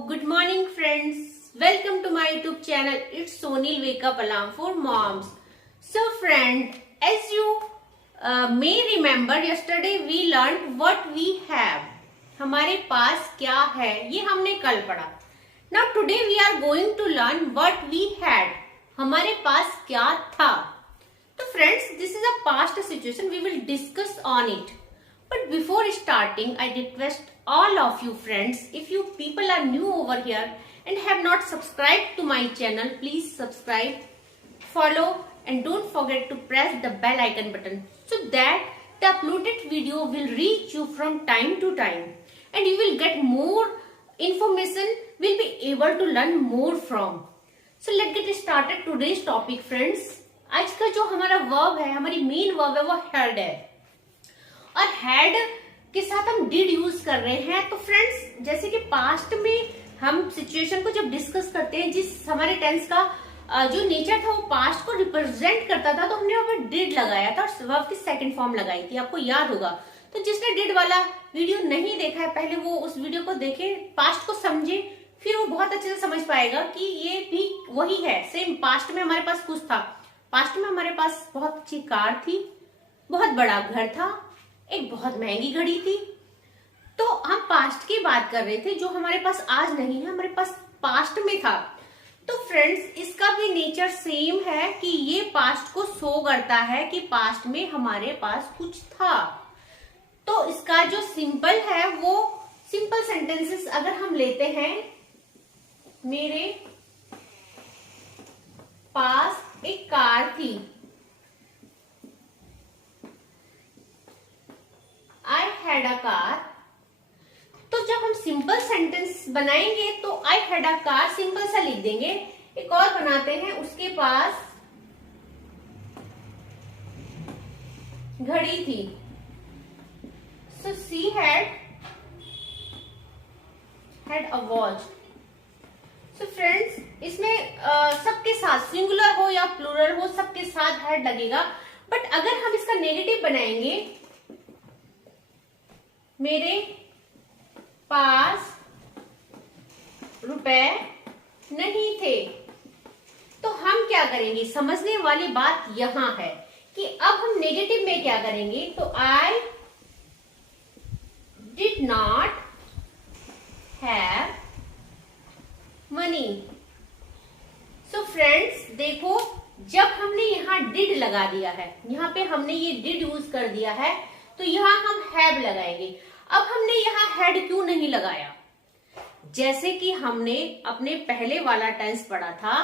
good morning friends. Welcome to my YouTube channel. It's Sonil Wake Up Alarm for Moms. So friend, as you may remember, yesterday we learned what we have. हमारे पास क्या है ये हमने कल पढ़ा. Now today we are going to learn what we had. हमारे पास क्या था. तो friends, this is a past situation. We will discuss on it. But before starting, I request all of you friends, if you people are new over here and have not subscribed to my channel, please subscribe, follow and don't forget to press the bell icon button so that the uploaded video will reach you from time to time and you will get more information, will be able to learn more from. So let's get started today's topic friends. आज का जो हमारा verb है, हमारी main verb है वो had है और हैड के साथ हम डिड यूज कर रहे हैं. तो फ्रेंड्स, जैसे कि पास्ट में हम सिचुएशन को जब डिस्कस करते हैं, जिस हमारे टेंस का जो नेचर था वो पास्ट को रिप्रेजेंट करता था, तो हमने वहां पर डिड लगाया था और वर्ब की सेकंड फॉर्म लगाई थी. आपको याद होगा. तो जिसने डिड वाला वीडियो नहीं देखा है, पहले वो उस वीडियो को देखे, पास्ट को समझे, फिर वो बहुत अच्छे से समझ पाएगा कि ये भी वही है. सेम पास्ट में हमारे पास कुछ था. पास्ट में हमारे पास बहुत अच्छी कार थी, बहुत बड़ा घर था, एक बहुत महंगी घड़ी थी. तो हम पास्ट की बात कर रहे थे, जो हमारे पास आज नहीं है, हमारे पास पास्ट में था. तो फ्रेंड्स, इसका भी नेचर सेम है कि ये पास्ट को शो करता है कि पास्ट में हमारे पास कुछ था. तो इसका जो सिंपल है वो सिंपल सेंटेंसेस अगर हम लेते हैं, मेरे पास एक कार थी, I had a car. तो जब हम सिंपल सेंटेंस बनाएंगे तो I had a car simple सा लिख देंगे. एक और बनाते हैं, उसके पास घड़ी थी. So she had a watch. So friends, इसमें सबके साथ सिंगुलर हो या प्लूरल हो, सबके साथ had लगेगा. बट अगर हम इसका नेगेटिव बनाएंगे, मेरे पास रुपए नहीं थे, तो हम क्या करेंगे. समझने वाली बात यहां है कि अब हम नेगेटिव में क्या करेंगे. तो I did not have money. So friends, देखो, जब हमने यहां डिड लगा दिया है, यहां पे हमने ये डिड यूज कर दिया है, तो यहां हम हैव लगाएंगे. अब हमने यहां हैड क्यों नहीं लगाया. जैसे कि हमने अपने पहले वाला टेंस पढ़ा था,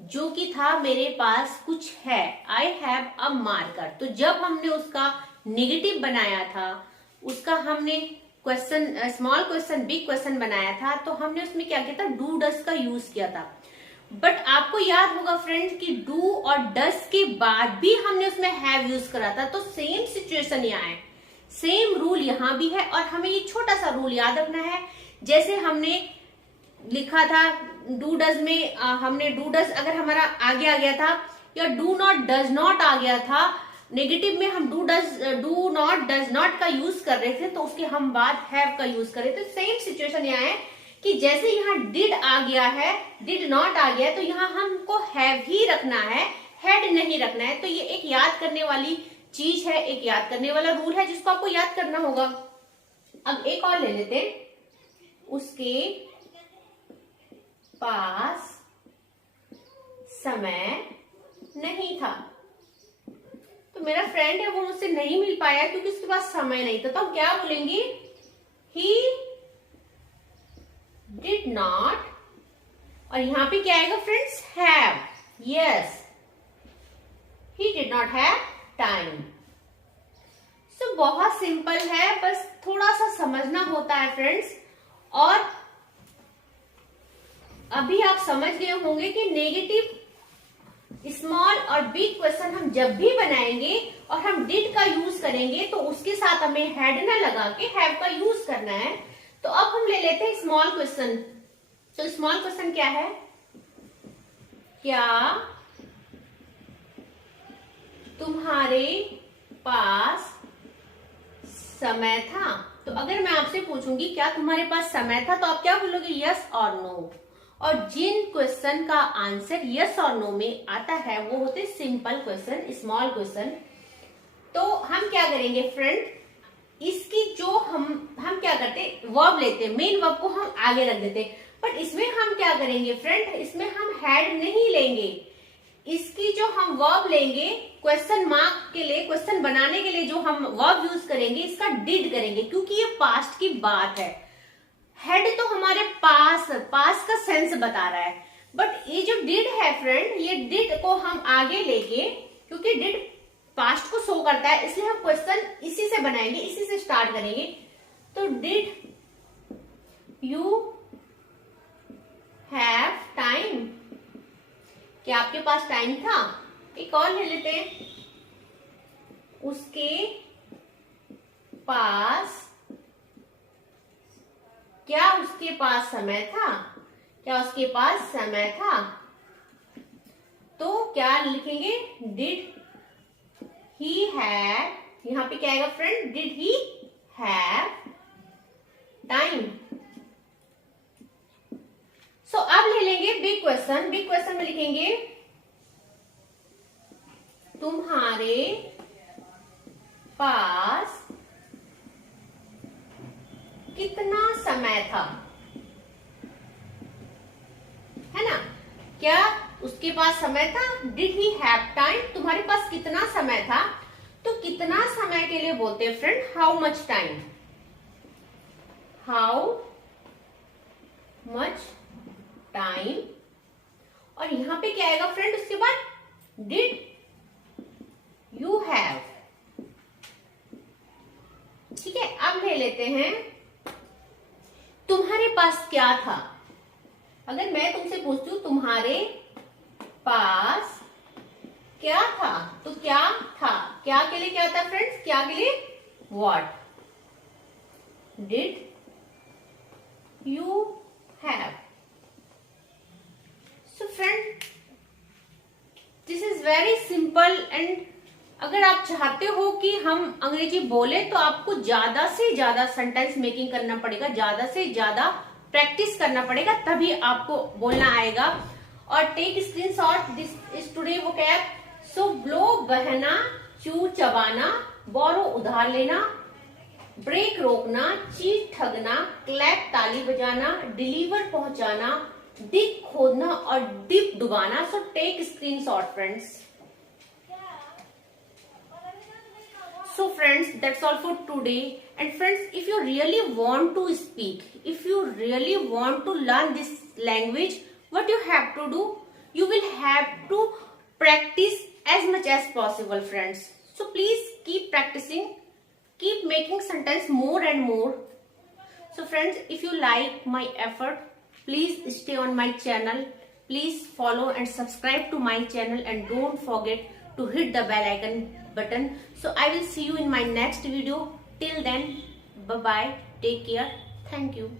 जो कि था मेरे पास कुछ है, आई हैव अ मार्कर. तो जब हमने उसका नेगेटिव बनाया था, उसका हमने question, small question big question बनाया था, तो हमने उसमें क्या किया था, डू डस का यूज किया था. बट आपको याद होगा फ्रेंड्स कि डू और डस के बाद भी हमने उसमें हैव यूज करा था. तो सेम सिचुएशन यहाँ है, सेम रूल यहां भी है. और हमें ये छोटा सा रूल याद रखना है. जैसे हमने लिखा था डू डज में, हमने डू डज अगर हमारा आगे आ गया था, या डू नॉट डज नॉट आ गया था, नेगेटिव में हम डू नॉट डज नॉट का यूज कर रहे थे, तो उसके हम बाद हैव का यूज कर रहे थे. सेम सिचुएशन यहाँ है कि जैसे यहाँ डिड आ गया है, डिड नॉट आ गया है, तो यहाँ हमको हैव ही रखना है, हैड नहीं रखना है. तो ये एक याद करने वाली चीज है, एक याद करने वाला रूल है, जिसको आपको याद करना होगा. अब एक और ले लेते हैं, उसके पास समय नहीं था. तो मेरा फ्रेंड है, वो मुझसे नहीं मिल पाया क्योंकि उसके पास समय नहीं था. तो हम क्या बोलेंगे, ही डिड नॉट, और यहां पे क्या आएगा friends, have. Yes, he did not have time. So बहुत सिंपल है, बस थोड़ा सा समझना होता है फ्रेंड्स. और अभी आप समझ गए होंगे कि नेगेटिव, स्मॉल और बिग क्वेश्चन हम जब भी बनाएंगे और हम डिड का यूज करेंगे, तो उसके साथ हमें हैड ना लगा के हैव का यूज करना है. तो अब हम ले लेते हैं स्मॉल क्वेश्चन. तो स्मॉल क्वेश्चन क्या है, क्या तुम्हारे पास समय था. तो अगर मैं आपसे पूछूंगी क्या तुम्हारे पास समय था, तो आप क्या बोलोगे, यस और नो। और जिन क्वेश्चन का आंसर यस और नो में आता है वो होते सिंपल क्वेश्चन, स्मॉल क्वेश्चन। तो हम क्या करेंगे फ्रेंड, इसकी जो हम क्या करते हैं, वर्ब लेते हैं, मेन वर्ब को हम आगे रख देते हैं। पर इसमें हम क्या करेंगे फ्रेंड, इसमें हम हैड नहीं लेंगे। इसकी जो हम वर्ब लेंगे क्वेश्चन मार्क के लिए, क्वेश्चन बनाने के लिए जो हम वर्ब यूज करेंगे, इसका डिड करेंगे, क्योंकि ये पास्ट की बात है। हेड तो हमारे पास का सेंस बता रहा है, बट ये जो डिड है फ्रेंड, ये डिड को हम आगे लेके, क्योंकि डिड पास्ट को शो करता है, इसलिए हम क्वेश्चन इसी से बनाएंगे, इसी से स्टार्ट करेंगे। तो डिड यू हैव टाइम, क्या आपके पास टाइम था। एक और ले लेते हैं, उसके पास, क्या उसके पास समय था, क्या उसके पास समय था। तो क्या लिखेंगे, डिड ही हैव, यहां पे क्या आएगा friend, did he have time. So अब ले लेंगे बिग क्वेश्चन। बिग क्वेश्चन में लिखेंगे तुम्हारे पास कितना समय था, है ना। क्या उसके पास समय था, डिड ही हैव टाइम, तुम्हारे पास कितना समय था। तो कितना समय के लिए बोलते हैं friend, how much time, how much time. और यहां पे क्या आएगा फ्रेंड, उसके बाद डिड यू हैव। ठीक है, अब ले लेते हैं तुम्हारे पास क्या था। अगर मैं तुमसे पूछती हूँ तुम्हारे पास क्या था, तो क्या था, क्या के लिए क्या था फ्रेंड्स, क्या के लिए, what, did you have. So friend, this is very simple. And अगर आप चाहते हो कि हम अंग्रेजी बोले, तो आपको ज्यादा से ज्यादा सेंटेंस मेकिंग करना पड़ेगा, ज्यादा से ज्यादा प्रैक्टिस करना पड़ेगा, तभी आपको बोलना आएगा। और take screenshot, this is today vocab. So blow बहना, चू चबाना, बोरो उधार लेना, ब्रेक रोकना, चीट ठगना, क्लैप ताली बजाना, डिलीवर पहुंचाना, डिग खोदना और डिप डुबाना। So take screenshot friends. So friends, that's all for today. And friends, if you really want to speak, if you really want to learn this language, what you have to do, you will have to practice as much as possible friends. So please keep practicing, keep making sentence more and more. So friends, if you like my effort, please stay on my channel. Please follow and subscribe to my channel, and don't forget to hit the bell icon button. So I will see you in my next video. Till then, bye bye, take care, thank you.